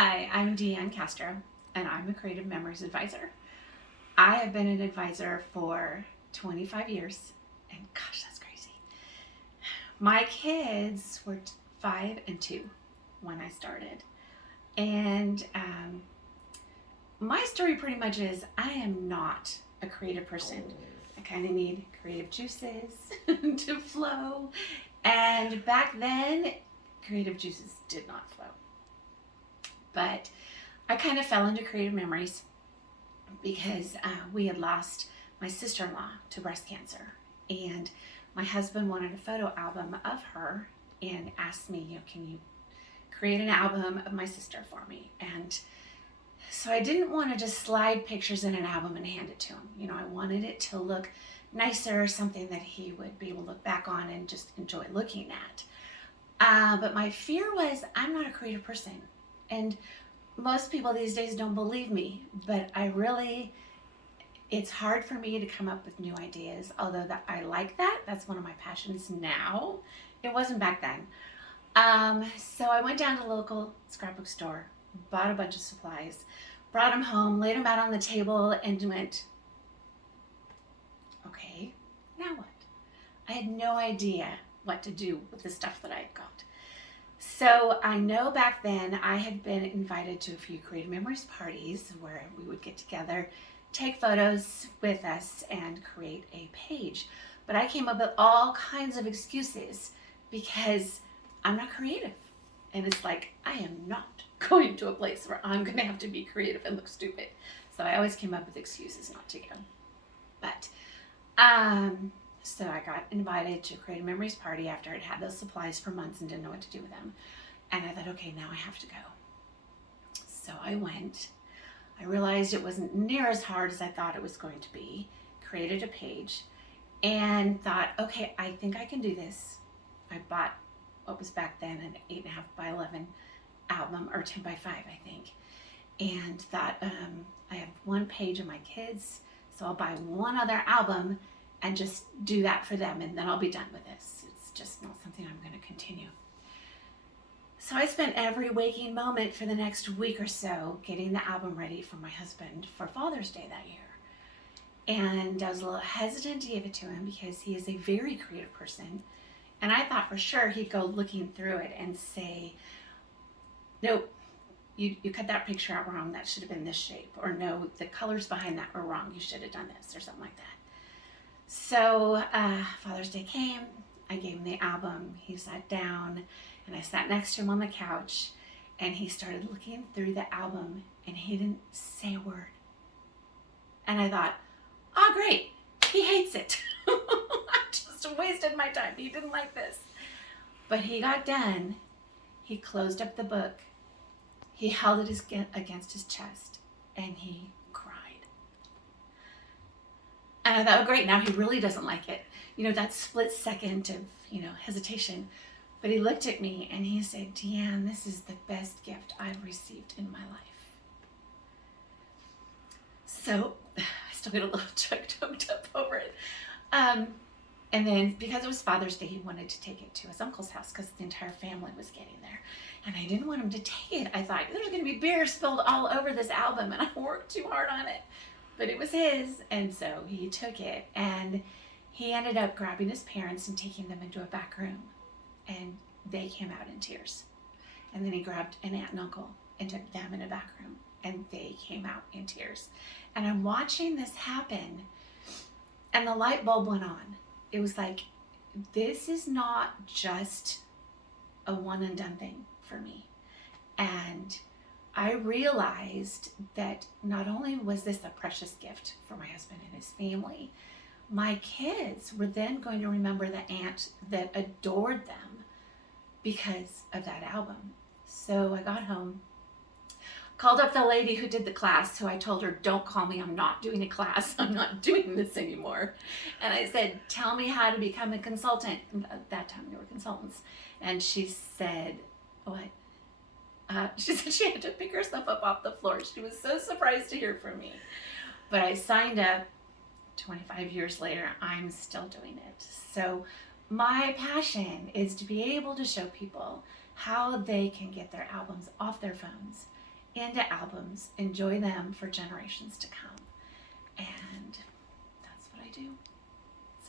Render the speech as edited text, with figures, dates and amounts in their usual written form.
Hi, I'm Deanne Castro, and I'm a Creative Memories Advisor. I have been an advisor for 25 years, and gosh, that's crazy. My kids were 5 and 2 when I started, and my story pretty much is I am not a creative person. I kind of need creative juices to flow, and back then, creative juices did not flow. But I kind of fell into creative memories because we had lost my sister-in-law to breast cancer, and my husband wanted a photo album of her and asked me, can you create an album of my sister for me? And so I didn't want to just slide pictures in an album and hand it to him. I wanted it to look nicer, something that he would be able to look back on and just enjoy looking at. But my fear was I'm not a creative person. And most people these days don't believe me, but it's hard for me to come up with new ideas, although I like that. That's one of my passions now. It wasn't back then. So I went down to the local scrapbook store, bought a bunch of supplies, brought them home, laid them out on the table, and went, okay, now what? I had no idea what to do with the stuff that I had got. So I know back then I had been invited to a few Creative Memories parties where we would get together, take photos with us, and create a page. But I came up with all kinds of excuses because I'm not creative. And it's like, I am not going to a place where I'm going to have to be creative and look stupid. So I always came up with excuses not to go. But, so I got invited to a Creative Memories party after I'd had those supplies for months and didn't know what to do with them. And I thought, okay, now I have to go. So I went. I realized it wasn't near as hard as I thought it was going to be. Created a page and thought, okay, I think I can do this. I bought what was back then an 8.5 by 11 album, or 10 by 5, I think. And thought, I have one page of my kids, so I'll buy one other album and just do that for them, and then I'll be done with this. It's just not something I'm going to continue. So I spent every waking moment for the next week or so getting the album ready for my husband for Father's Day that year. And I was a little hesitant to give it to him because he is a very creative person. And I thought for sure he'd go looking through it and say, nope, you cut that picture out wrong. That should have been this shape. Or no, the colors behind that were wrong. You should have done this, or something like that. So Father's Day came, I gave him the album, he sat down, and I sat next to him on the couch, and he started looking through the album, and he didn't say a word. And I thought, oh great, he hates it. I just wasted my time, he didn't like this. But he got done, he closed up the book, he held it against his chest, and he cried. And I thought, oh great, now he really doesn't like it. That split second of, hesitation. But he looked at me and he said, Deanne, this is the best gift I've received in my life. So I still get a little choked up over it. And then because it was Father's Day, he wanted to take it to his uncle's house because the entire family was getting there. And I didn't want him to take it. I thought, there's going to be beer spilled all over this album, and I worked too hard on it. But it was his, and so he took it, and he ended up grabbing his parents and taking them into a back room, and they came out in tears. And then he grabbed an aunt and uncle and took them in a back room, and they came out in tears. And I'm watching this happen, and the light bulb went on. It was like, this is not just a one and done thing for me. And I realized that not only was this a precious gift for my husband and his family, my kids were then going to remember the aunt that adored them because of that album. So I got home, called up the lady who did the class, who I told her, don't call me, I'm not doing a class, I'm not doing this anymore. And I said, tell me how to become a consultant. At that time, they were consultants. And she said, what? She said she had to pick herself up off the floor. She was so surprised to hear from me. But I signed up. 25 years later, I'm still doing it. So my passion is to be able to show people how they can get their albums off their phones into albums, enjoy them for generations to come. And that's what I do.